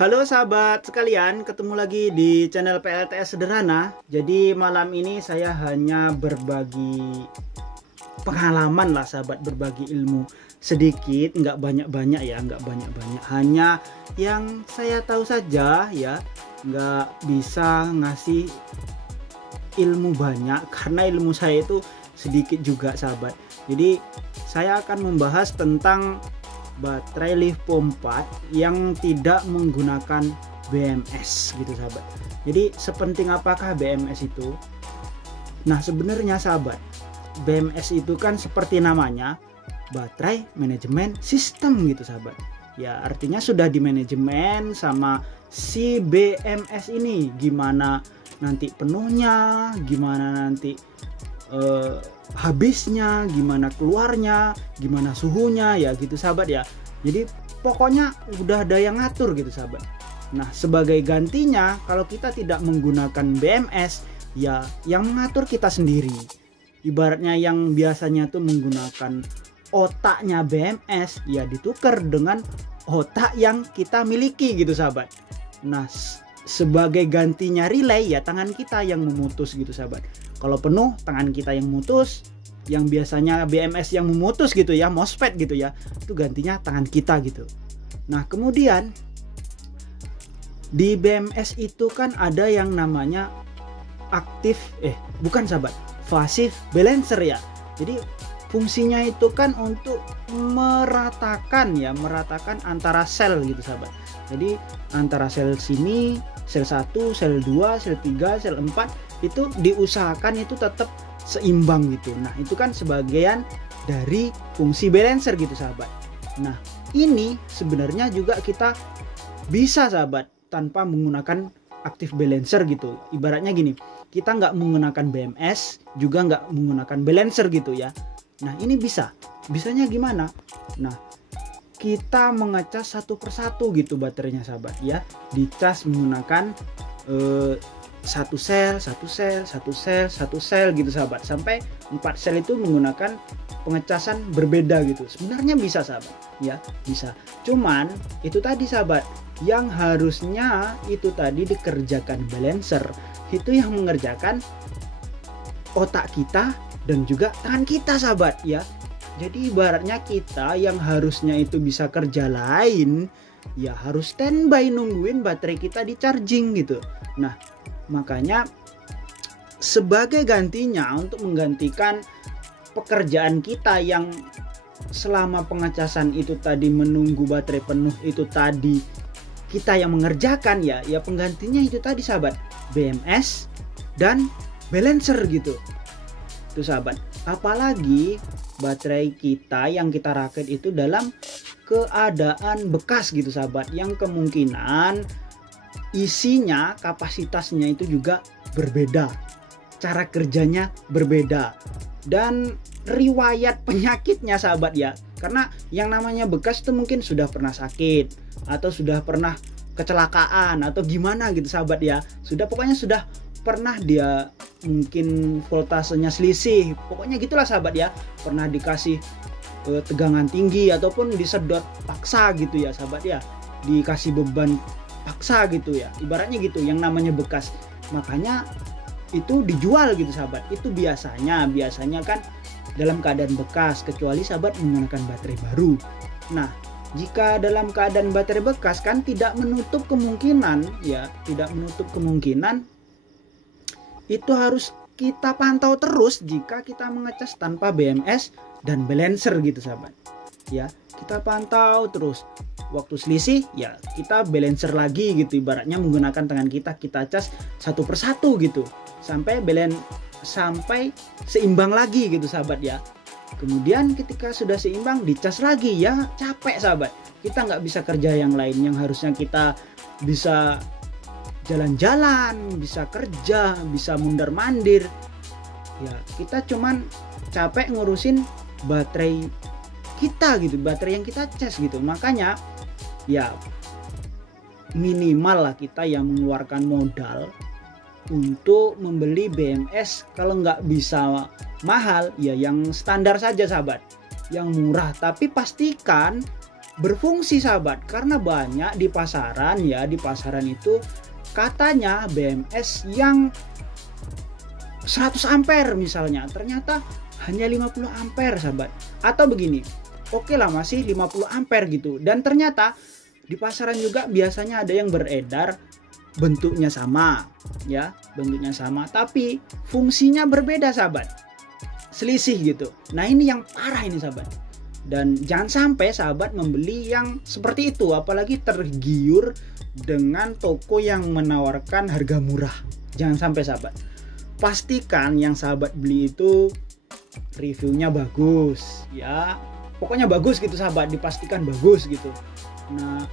Halo sahabat sekalian, ketemu lagi di channel PLTS Sederhana. Jadi malam ini saya hanya berbagi pengalaman lah sahabat, berbagi ilmu sedikit, nggak banyak-banyak ya, nggak banyak-banyak. Hanya yang saya tahu saja ya, nggak bisa ngasih ilmu banyak karena ilmu saya itu sedikit juga sahabat. Jadi saya akan membahas tentang baterai lithium 4 yang tidak menggunakan BMS gitu sahabat. Jadi sepenting apakah BMS itu? Nah sebenarnya sahabat, BMS itu kan seperti namanya, baterai manajemen sistem gitu sahabat. Ya artinya sudah di manajemen sama si BMS ini, gimana nanti penuhnya, gimana nanti habisnya, gimana keluarnya, gimana suhunya ya gitu sahabat ya. Jadi pokoknya udah ada yang ngatur gitu sahabat. Nah sebagai gantinya kalau kita tidak menggunakan BMS ya yang mengatur kita sendiri. Ibaratnya yang biasanya tuh menggunakan otaknya BMS ya ditukar dengan otak yang kita miliki gitu sahabat. Nah sebagai gantinya relay ya tangan kita yang memutus gitu sahabat. Kalau penuh tangan kita yang memutus, yang biasanya BMS yang memutus gitu ya, MOSFET gitu ya, itu gantinya tangan kita gitu. Nah kemudian di BMS itu kan ada yang namanya bukan sahabat, passive balancer ya. Jadi fungsinya itu kan untuk meratakan antara sel gitu sahabat. Jadi antara sel sini, sel 1, sel 2, sel 3, sel 4 itu diusahakan itu tetap seimbang gitu. Nah itu kan sebagian dari fungsi balancer gitu sahabat. Nah ini sebenarnya juga kita bisa sahabat tanpa menggunakan active balancer gitu. Ibaratnya gini, kita nggak menggunakan BMS juga nggak menggunakan balancer gitu ya. Nah ini bisanya gimana? Nah kita mengecas satu persatu gitu baterainya sahabat ya, dicas menggunakan satu sel gitu sahabat, sampai 4 sel itu menggunakan pengecasan berbeda gitu. Sebenarnya bisa sahabat ya, bisa. Cuman itu tadi sahabat, yang harusnya itu tadi dikerjakan balancer, itu yang mengerjakan otak kita dan juga tangan kita sahabat ya. Jadi ibaratnya kita yang harusnya itu bisa kerja lain ya harus standby nungguin baterai kita di charging gitu. Nah makanya sebagai gantinya untuk menggantikan pekerjaan kita yang selama pengecasan itu tadi menunggu baterai penuh itu tadi kita yang mengerjakan ya penggantinya itu tadi sahabat, BMS dan balancer gitu tuh sahabat. Apalagi baterai kita yang kita rakit itu dalam keadaan bekas gitu sahabat, yang kemungkinan isinya, kapasitasnya itu juga berbeda, cara kerjanya berbeda, dan riwayat penyakitnya sahabat ya. Karena yang namanya bekas itu mungkin sudah pernah sakit atau sudah pernah kecelakaan atau gimana gitu sahabat ya, pokoknya sudah pernah dia mungkin voltasenya selisih, pokoknya gitulah sahabat ya, pernah dikasih tegangan tinggi ataupun disedot paksa gitu ya sahabat ya, dikasih beban paksa gitu ya, ibaratnya gitu yang namanya bekas. Makanya itu dijual gitu sahabat. Itu biasanya kan dalam keadaan bekas, kecuali sahabat menggunakan baterai baru. Nah jika dalam keadaan baterai bekas kan tidak menutup kemungkinan itu harus kita pantau terus jika kita mengecas tanpa BMS dan balancer gitu sahabat ya. Kita pantau terus, waktu selisih ya kita balancer lagi gitu, ibaratnya menggunakan tangan kita cas satu persatu gitu sampai seimbang lagi gitu sahabat ya. Kemudian ketika sudah seimbang dicas lagi ya, capek sahabat, kita nggak bisa kerja yang lain yang harusnya kita bisa jalan-jalan, bisa kerja, bisa mundar-mandir ya, kita cuman capek ngurusin baterai kita gitu, baterai yang kita cas gitu. Makanya ya minimal lah kita yang mengeluarkan modal untuk membeli BMS, kalau nggak bisa mahal ya yang standar saja sahabat, yang murah. Tapi pastikan berfungsi sahabat, karena banyak di pasaran ya, di pasaran itu katanya BMS yang 100 ampere misalnya, ternyata hanya 50 ampere sahabat. Atau begini, oke lah masih 50 ampere gitu, dan ternyata di pasaran juga biasanya ada yang beredar bentuknya sama ya, bentuknya sama tapi fungsinya berbeda sahabat, selisih gitu. Nah ini yang parah ini sahabat, dan jangan sampai sahabat membeli yang seperti itu, apalagi tergiur dengan toko yang menawarkan harga murah. Jangan sampai sahabat, pastikan yang sahabat beli itu reviewnya bagus ya, pokoknya bagus gitu sahabat, dipastikan bagus gitu. Nah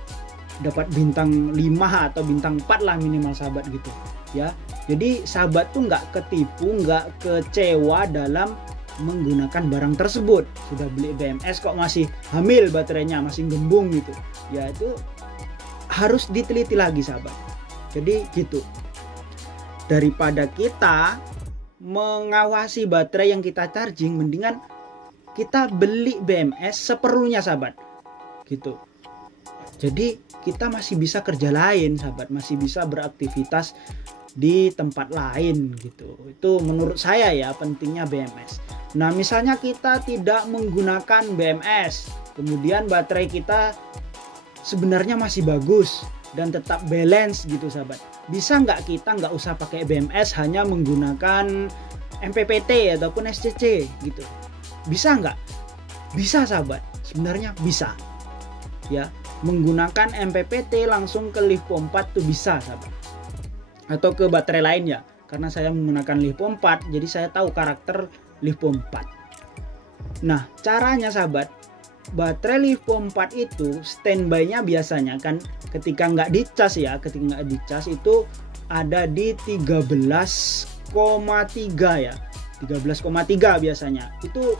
dapat bintang 5 atau bintang 4 lah minimal sahabat gitu ya. Jadi sahabat tuh nggak ketipu, nggak kecewa dalam menggunakan barang tersebut. Sudah beli BMS kok masih hamil baterainya, masih gembung gitu ya, itu harus diteliti lagi sahabat. Jadi gitu, daripada kita mengawasi baterai yang kita charging, mendingan kita beli BMS seperlunya sahabat gitu. Jadi kita masih bisa kerja lain sahabat, masih bisa beraktivitas di tempat lain gitu. Itu menurut saya ya pentingnya BMS. Nah misalnya kita tidak menggunakan BMS, kemudian baterai kita sebenarnya masih bagus dan tetap balance gitu sahabat, bisa nggak kita nggak usah pakai BMS, hanya menggunakan MPPT ataupun SCC gitu? Bisa nggak? Bisa sahabat, sebenarnya bisa ya. Menggunakan MPPT langsung ke LiFePO 4 tuh bisa sahabat, atau ke baterai lain ya, karena saya menggunakan LiFePO 4 jadi saya tahu karakter LiFePO 4. Nah caranya sahabat, baterai LiFePO 4 itu standby-nya biasanya kan ketika nggak dicas ya, ketika nggak dicas itu ada di 13,3 ya, 13,3 biasanya. Itu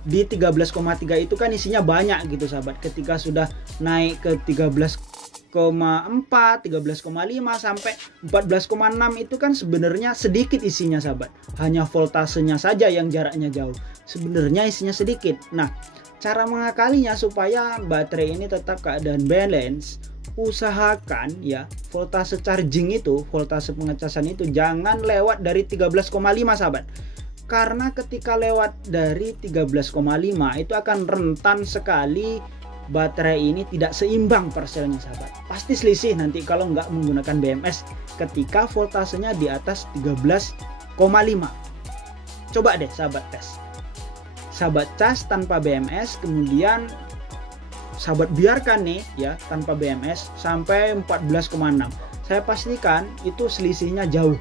di 13,3 itu kan isinya banyak gitu sahabat. Ketika sudah naik ke 13,4, 13,5 sampai 14,6 itu kan sebenarnya sedikit isinya sahabat. Hanya voltasenya saja yang jaraknya jauh. Sebenarnya isinya sedikit. Nah, cara mengakalinya supaya baterai ini tetap keadaan balance, usahakan ya voltase charging itu, voltase pengecasan itu jangan lewat dari 13,5 sahabat. Karena ketika lewat dari 13,5 itu akan rentan sekali baterai ini tidak seimbang parselnya sahabat. Pasti selisih nanti kalau nggak menggunakan BMS ketika voltasenya di atas 13,5. Coba deh sahabat tes. Sahabat cas tanpa BMS, kemudian sahabat biarkan nih ya tanpa BMS sampai 14,6. Saya pastikan itu selisihnya jauh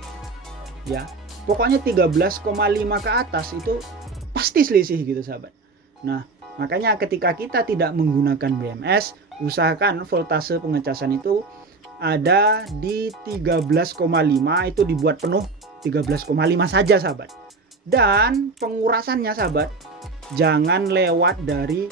ya. Pokoknya 13,5 ke atas itu pasti selisih gitu sahabat. Nah makanya ketika kita tidak menggunakan BMS, usahakan voltase pengecasan itu ada di 13,5, itu dibuat penuh 13,5 saja sahabat. Dan pengurasannya sahabat jangan lewat dari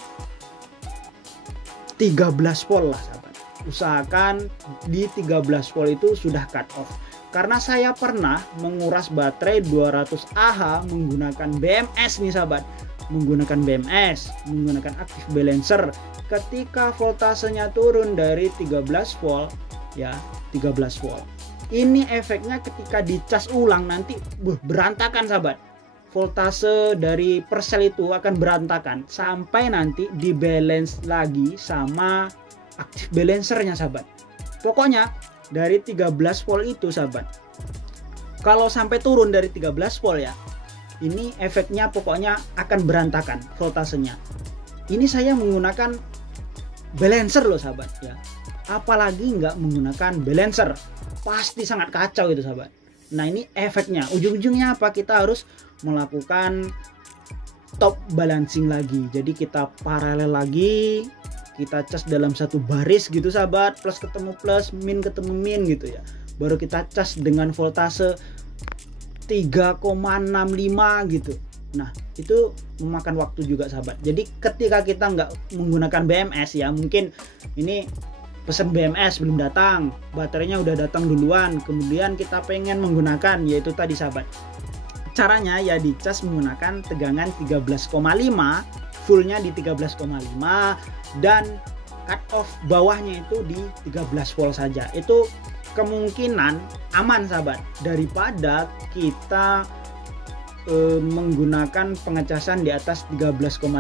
13 volt lah sahabat. Usahakan di 13 volt itu sudah cut off. Karena saya pernah menguras baterai 200 Ah menggunakan BMS nih sahabat. Menggunakan BMS, menggunakan active balancer. Ketika voltasenya turun dari 13 volt ya, 13 volt. Ini efeknya ketika dicas ulang nanti berantakan sahabat. Voltase dari persel itu akan berantakan sampai nanti di balance lagi sama active balancernya sahabat. Pokoknya dari 13 volt itu sahabat, kalau sampai turun dari 13 volt ya, ini efeknya pokoknya akan berantakan voltasenya. Ini saya menggunakan balancer loh sahabat ya, apalagi nggak menggunakan balancer pasti sangat kacau itu sahabat. Nah ini efeknya, ujung-ujungnya apa, kita harus melakukan top balancing lagi. Jadi kita paralel lagi, kita cas dalam satu baris gitu sahabat, plus ketemu plus, min ketemu min gitu ya. Baru kita cas dengan voltase 3,65 gitu. Nah itu memakan waktu juga sahabat. Jadi ketika kita nggak menggunakan BMS ya, mungkin ini pesan BMS belum datang, baterainya udah datang duluan, kemudian kita pengen menggunakan, yaitu tadi sahabat, caranya ya dicas menggunakan tegangan 13,5, fullnya di 13,5, dan cut off bawahnya itu di 13 volt saja. Itu kemungkinan aman sahabat, daripada kita menggunakan pengecasan di atas 13,5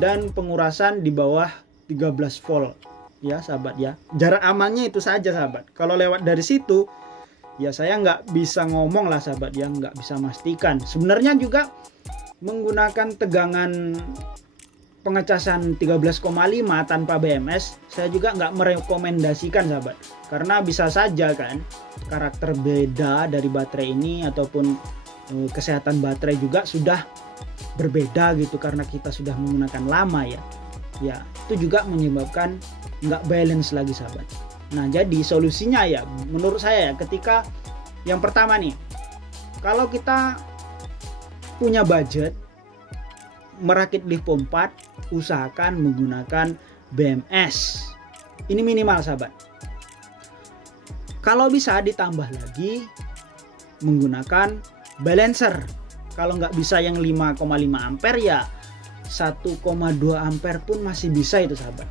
dan pengurasan di bawah 13 volt ya sahabat ya. Jarak amannya itu saja sahabat. Kalau lewat dari situ ya saya nggak bisa ngomong lah sahabat ya, nggak bisa memastikan. Sebenarnya juga menggunakan tegangan pengecasan 13,5 tanpa BMS saya juga nggak merekomendasikan sahabat, karena bisa saja kan karakter beda dari baterai ini ataupun kesehatan baterai juga sudah berbeda gitu karena kita sudah menggunakan lama ya. Ya itu juga menyebabkan nggak balance lagi sahabat. Nah jadi solusinya ya menurut saya ya, ketika yang pertama nih, kalau kita punya budget merakit lift pompa 4, usahakan menggunakan BMS. Ini minimal sahabat. Kalau bisa ditambah lagi menggunakan balancer. Kalau nggak bisa yang 5,5 ampere ya 1,2 ampere pun masih bisa itu sahabat.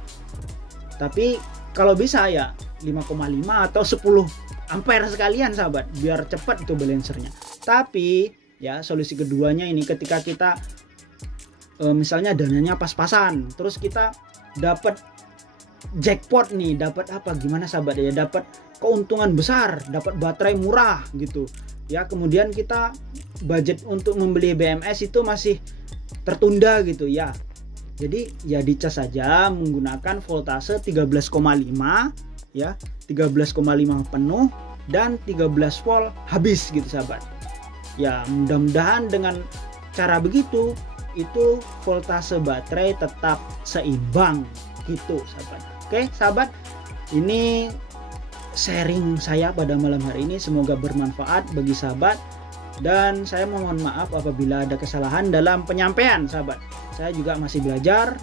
Tapi kalau bisa ya 5,5 atau 10 ampere sekalian sahabat, biar cepat itu balancernya. Tapi ya solusi keduanya ini ketika kita misalnya dananya pas-pasan, terus kita dapat jackpot nih, dapat apa gimana sahabat ya, dapat keuntungan besar, dapat baterai murah gitu ya, kemudian kita budget untuk membeli BMS itu masih tertunda gitu ya, jadi ya dicas saja menggunakan voltase 13,5 ya, 13,5 penuh dan 13 volt habis gitu sahabat ya. Mudah-mudahan dengan cara begitu itu voltase baterai tetap seimbang gitu sahabat. Oke sahabat, ini sharing saya pada malam hari ini, semoga bermanfaat bagi sahabat, dan saya mohon maaf apabila ada kesalahan dalam penyampaian sahabat. Saya juga masih belajar.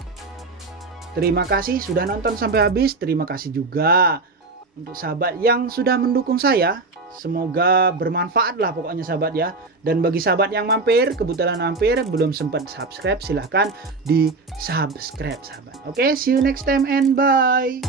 Terima kasih sudah nonton sampai habis. Terima kasih juga untuk sahabat yang sudah mendukung saya. Semoga bermanfaat lah pokoknya sahabat ya. Dan bagi sahabat yang mampir, kebetulan mampir belum sempat subscribe, silahkan di subscribe sahabat. Oke, see you next time and bye.